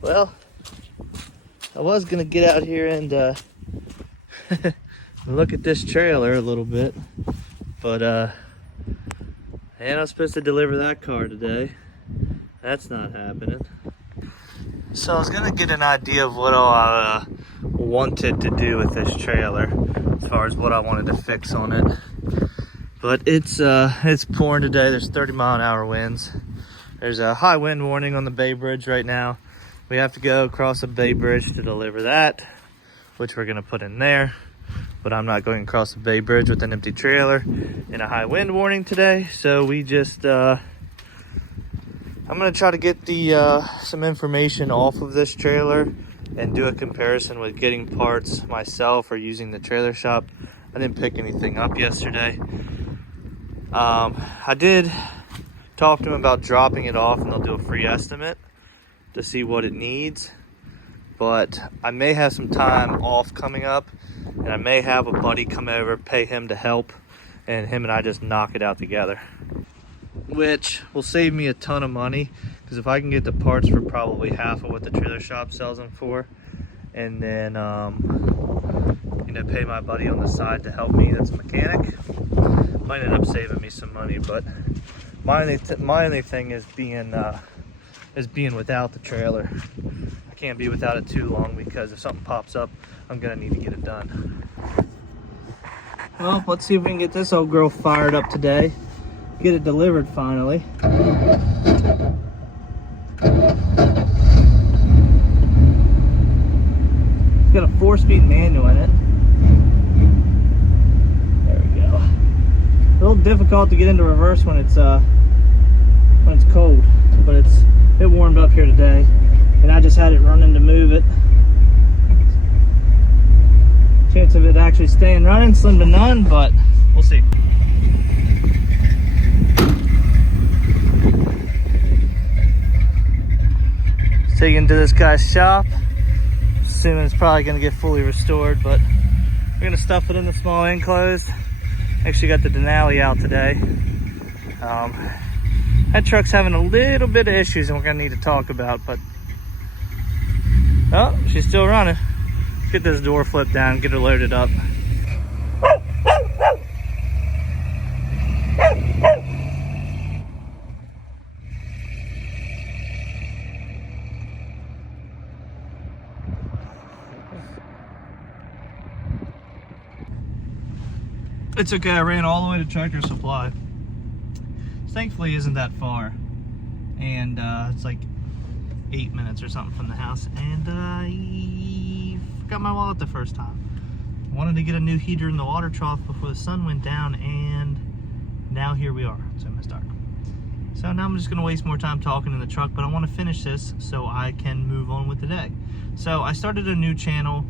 Well, I was gonna get out here and look at this trailer a little bit, but and I was supposed to deliver that car today. That's not happening. So I was gonna get an idea of what I wanted to do with this trailer, as far as what I wanted to fix on it. But it's pouring today. There's 30-mile-an-hour winds. There's a high wind warning on the Bay Bridge right now. We have to go across the Bay Bridge to deliver that, which we're gonna put in there. But I'm not going across the Bay Bridge with an empty trailer in a high wind warning today. So we just, I'm gonna try to get the some information off of this trailer and do a comparison with getting parts myself or using the trailer shop. I didn't pick anything up yesterday. I did talk to him about dropping it off and they'll do a free estimate to see what it needs. But I may have some time off coming up and I may have a buddy come over, pay him to help, and him and I just knock it out together. Which will save me a ton of money, because if I can get the parts for probably half of what the trailer shop sells them for, and then you know, pay my buddy on the side to help me that's a mechanic, might end up saving me some money. But my only thing is being without the trailer. I can't be without it too long, because if something pops up, I'm gonna need to get it done. Well, let's see if we can get this old girl fired up today. Get it delivered finally. It's got a 4-speed manual in it. There we go. A little difficult to get into reverse when it's cold, but it warmed up here today, and I just had it running to move it. Chance of it actually staying running, slim to none, but we'll see. Taken to this guy's shop, assuming it's probably going to get fully restored, but we're going to stuff it in the small enclosed. Actually got the Denali out today. That truck's having a little bit of issues and we're going to need to talk about, but oh, she's still running. Let's get this door flipped down, get her loaded up. It's okay, I ran all the way to Tractor Supply. Thankfully isn't that far. And it's like 8 minutes or something from the house. And I forgot my wallet the first time. Wanted to get a new heater in the water trough before the sun went down, and now here we are. It's almost dark. So now I'm just gonna waste more time talking in the truck, but I wanna finish this so I can move on with the day. So I started a new channel.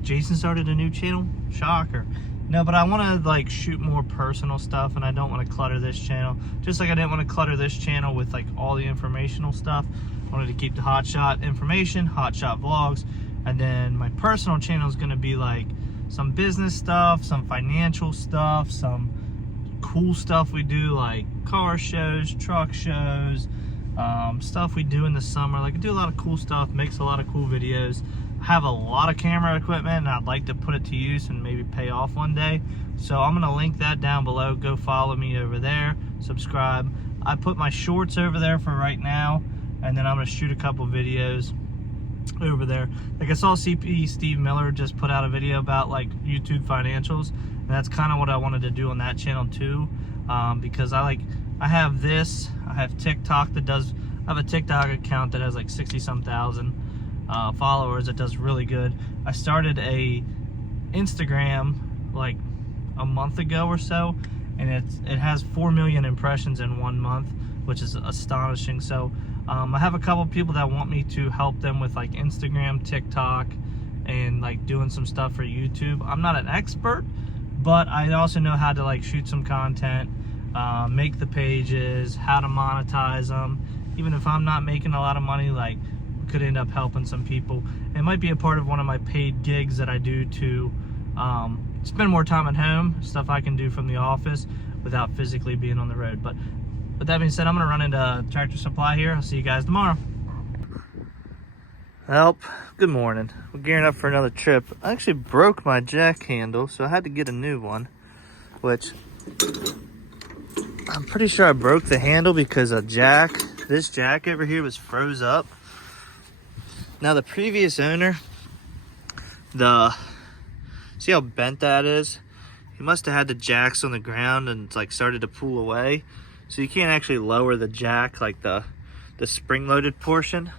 Jason started a new channel, shocker. No, but I want to like shoot more personal stuff, and I don't want to clutter this channel. Just like I didn't want to clutter this channel with like all the informational stuff. I wanted to keep the hotshot information, hotshot vlogs, and then my personal channel is going to be like some business stuff, some financial stuff, some cool stuff we do like car shows, truck shows, stuff we do in the summer. Like I do a lot of cool stuff, makes a lot of cool videos. Have a lot of camera equipment and I'd like to put it to use and maybe pay off one day. So I'm gonna link that down below. Go follow me over there, subscribe. I put my shorts over there for right now, and then I'm gonna shoot a couple videos over there. Like I saw CP Steve Miller just put out a video about like YouTube financials, and that's kind of what I wanted to do on that channel too, because I have this, I have TikTok that does, I have a TikTok account that has like 60-some thousand followers. It does really good. I started a Instagram like a month ago or so, and it has 4 million impressions in 1 month, which is astonishing. So I have a couple people that want me to help them with like Instagram, TikTok, and like doing some stuff for YouTube. I'm not an expert, but I also know how to like shoot some content, make the pages, how to monetize them. Even if I'm not making a lot of money, like could end up helping some people. It might be a part of one of my paid gigs that I do to spend more time at home, stuff I can do from the office without physically being on the road. But with that being said, I'm gonna run into Tractor Supply here. I'll see you guys tomorrow. Well, good morning. We're gearing up for another trip. I actually broke my jack handle, so I had to get a new one, which I'm pretty sure I broke the handle because this jack over here was froze up. Now the previous owner, see how bent that is? He must have had the jacks on the ground and it's like started to pull away. So you can't actually lower the jack, like the spring-loaded portion.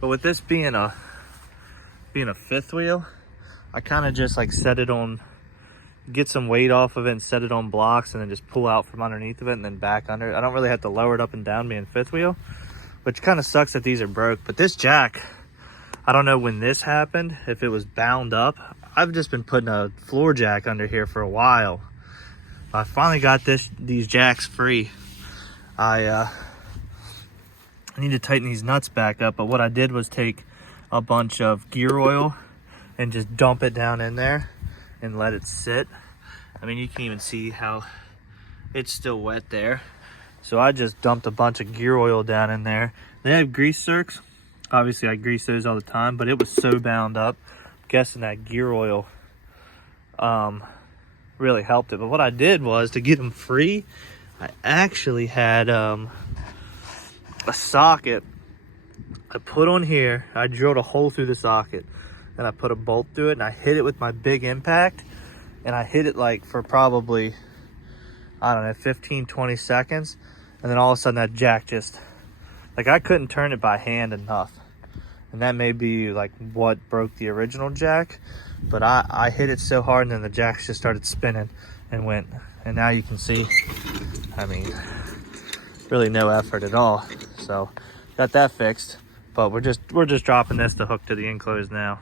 But with this being a fifth wheel, I kind of just like set it on, get some weight off of it and set it on blocks and then just pull out from underneath of it and then back under it. I don't really have to lower it up and down being fifth wheel, which kind of sucks that these are broke. But this jack, I don't know when this happened, if it was bound up. I've just been putting a floor jack under here for a while. I finally got these jacks free. I need to tighten these nuts back up, but what I did was take a bunch of gear oil and just dump it down in there and let it sit. I mean, you can even see how it's still wet there. So I just dumped a bunch of gear oil down in there. They have grease zerks. Obviously I grease those all the time, but it was so bound up. I'm guessing that gear oil really helped it. But what I did was, to get them free, I actually had a socket I put on here. I drilled a hole through the socket and I put a bolt through it and I hit it with my big impact, and I hit it like for probably, I don't know, 15-20 seconds, and then all of a sudden that jack just, like, I couldn't turn it by hand enough, and that may be like what broke the original jack. But I hit it so hard and then the jacks just started spinning and went, and now you can see, I mean, really no effort at all. So got that fixed, but we're just dropping this to hook to the enclosed now.